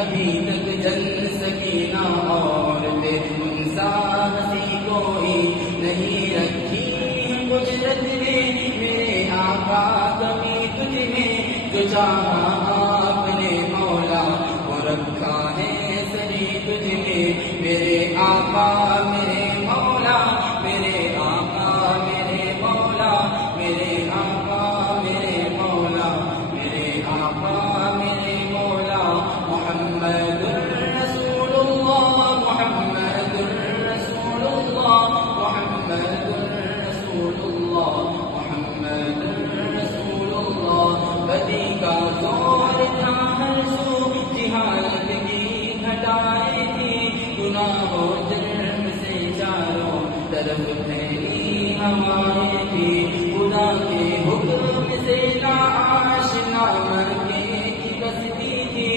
ابھی تک جل سکینہ اور تیرے انسا ہنسی کوئی نہیں رکھی قدرت نے میرے آقا کمی تجھ میں جو چاہا آپ نے مولا وہ رکھا ہے سری تجھ میں میرے آقا میرے مولا میرے آقا میرے مولا میرے آقا میرے مولا میرے آقا میرے مولا محمد رسول اللہ محمد رسول اللہ محمد رسول اللہ محمد رسول اللہ بدی کا زور تھا ہر سو جہالت کی گھٹائے تھی گناہ و جرم سے چاروں طرف پھیلی ہوائیں تھی خدا کے حکم سے ناآشنا مکے کی بستی تھی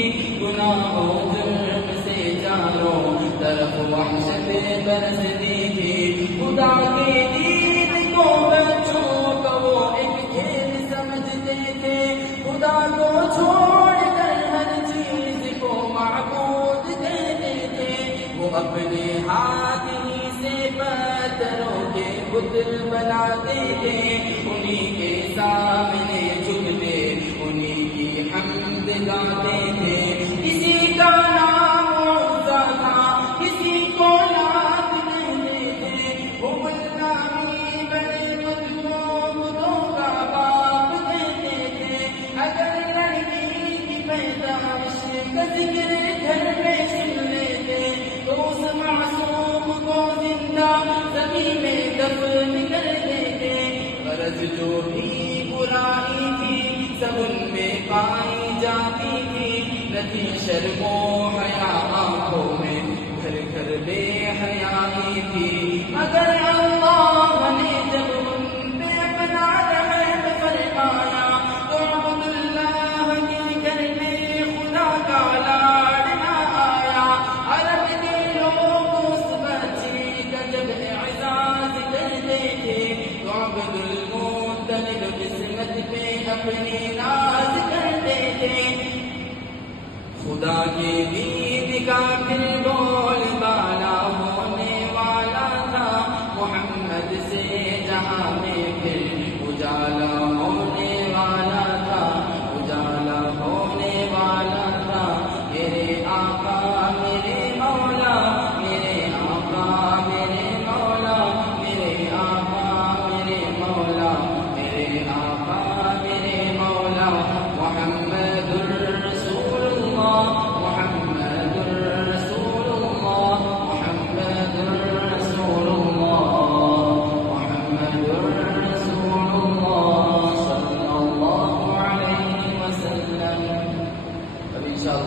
گناہ و جرم سے چاروں طرف وحشت برستی تھی خدا کے دین کو بچوں کو وہ ایک کھیل سمجھتے تھے خدا کو چھوڑ کر ہر چیز کو معبود کہتے تھے وہ اپنے ہاتھ ہی سے پتھروں کے بت بناتے تھے انہی کے سامنے جھکتے انہی کی حمد گاتے تھے کسی کا نام عزا تھا کسی کو لات کہتے تھے وہ غلامی بڑے مظلوم بتوں کا باپ کہتے تھے اگر لڑکی کی پیدائش کا ذکر گھر میں سن لیتے تو اس معصوم کو زندہ زمین میں دفن کر دیتے غرض جو بھی برائی تھی سب ان میں پائی جاتی تھی نہ تھی شرم و حیا آنکھوں میں گھر گھر بے حیائی تھی مگر اللہ نے جب ان پہ اپنا رحم فرمایا تو عبداللہ کے گھر میں خدا کا لاڈلا آیا عرب کے لوگ اس بچے کا جب اعزاز کرتے تھے تو عبد المطلب قسمت پہ اپنی ناز کرتے تھے خدا کے دین کا پھر وہ